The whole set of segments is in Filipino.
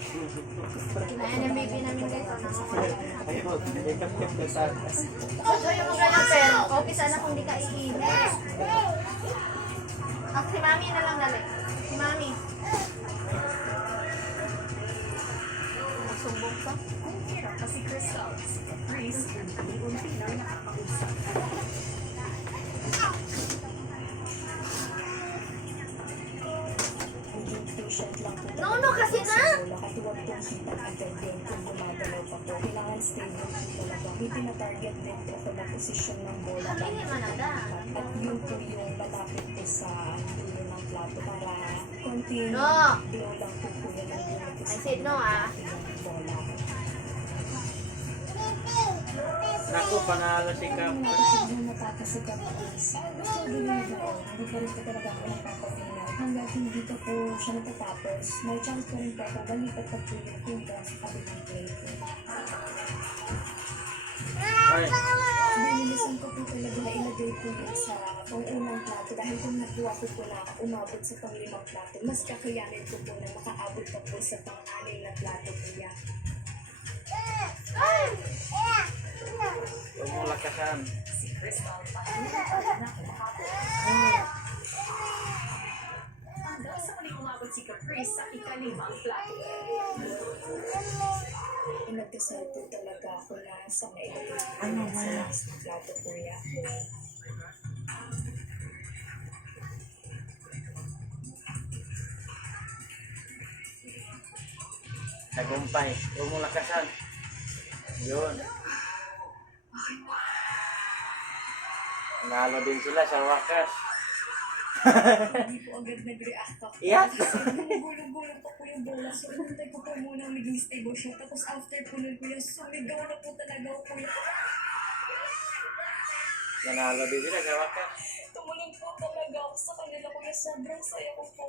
Ayan yung baby namin guys. Ayun, ikap-kap na tatas. So yung mga ganyan pero, okay sana kung di ka iinis. Si mami na lang dali. Si mami. Sumbong ka? Kasi Crystal, Chris, unti na nakakausap. No, kasi na! Kahit huwag pong kita agad din kung gumagalaw pa po. Kailangan stable po talaga. May tinatarget din po ako na posisyon ng bola. Ang hindi manada. At yun po yung malapit po sa dulo ng plato para konting No! blow lang po po yan ang unit I said no ah. bola. Naku, panalo si Kap. Kapag yung natapasikat na is, gusto ko din yung gawin. Hindi pa rin ko talaga ako nagpapapinag. Hanggang hindi ko po siya natatapos, may chance pa rin po ako balikat pa po yung punta sa kabilang plate. Ay, Binilisan ko po talaga na ilagay po yun sa pang-unang plato dahil kung nagawa ko po na umabot sa pang-limang plato, mas kakayanin ko po na makaabot pa po sa pang-anim na plato po yan. huwag mo lakasan. Si Crystal, pahinga na kumahapon. Hanggang sa muling umabot si Caprice sa ika-5 plato. Nagdasal po talaga ako na sa mailagay po yun sa last na plato po yan. Tagumpay. Huwag mo lakasan. Yun. Nalo din sila sa wakas. Hindi po agad nag-react ako. Iyak. Kasi gulong-gulong pa po yung bola. So, inantay ko po muna maging stable siya. Tapos after po nun po yung sumigaw na po talaga ako po yung Nanalo din sila sa wakas. tumulong po talaga ako sa kanila ko yung sobrang saya ko po.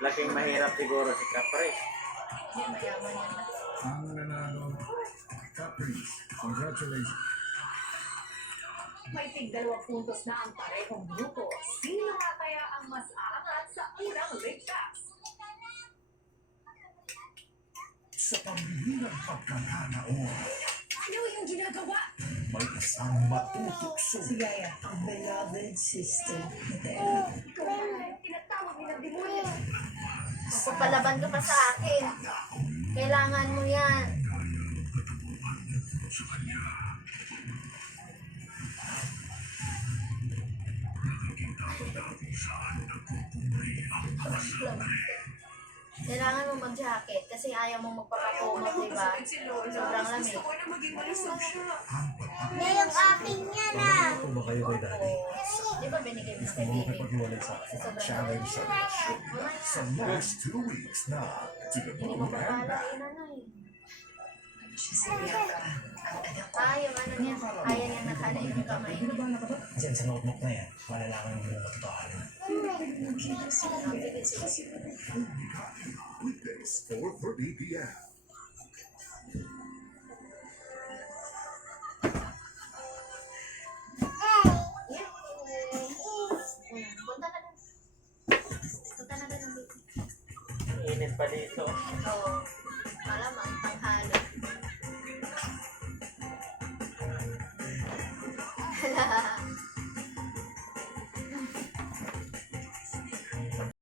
Laking mahirap siguro si Caprice. Hindi mayaman yan. Ang nanalo, Caprice. Congratulations. May tig-2 puntos na ang parehong grupo. Sino nga kaya ang mas aangat sa unang ligtas? Sa pamihirang pagkakanaon, Ano yung ginagawa? may isang matutukso. Si Yaya, ang beloved sister ni Tinatawag nilang demonyo. Papalaban ka pa sa akin. Kailangan mo yan. Sa kanya, nakikita ko na kung saan nagpupuri ang pasyon. Kailangan mo mag-jacket kasi ayaw mo magpapakomot, di ba? Sobrang lamig. Na yung akin niya na. Kung ba kayo kay Daddy? Di ba binigay mo na kay Gusto mo baby? makipaghiwalay sa akin ang challenge sa relasyon sa last 2 weeks na to the Hindi mo moon pa and pala back. inanoy. Si Bianca, ang anak ko. Yung ano niya, kaya niya nakala yung kamay. Diyan sa notebook na yan, malalaman mo yung katotohanan. Weekdays, 4:30 p.m. Punta na dun. Punta na dun ang baby. Init pa dito. Oo. Malamang panghalo. Hala.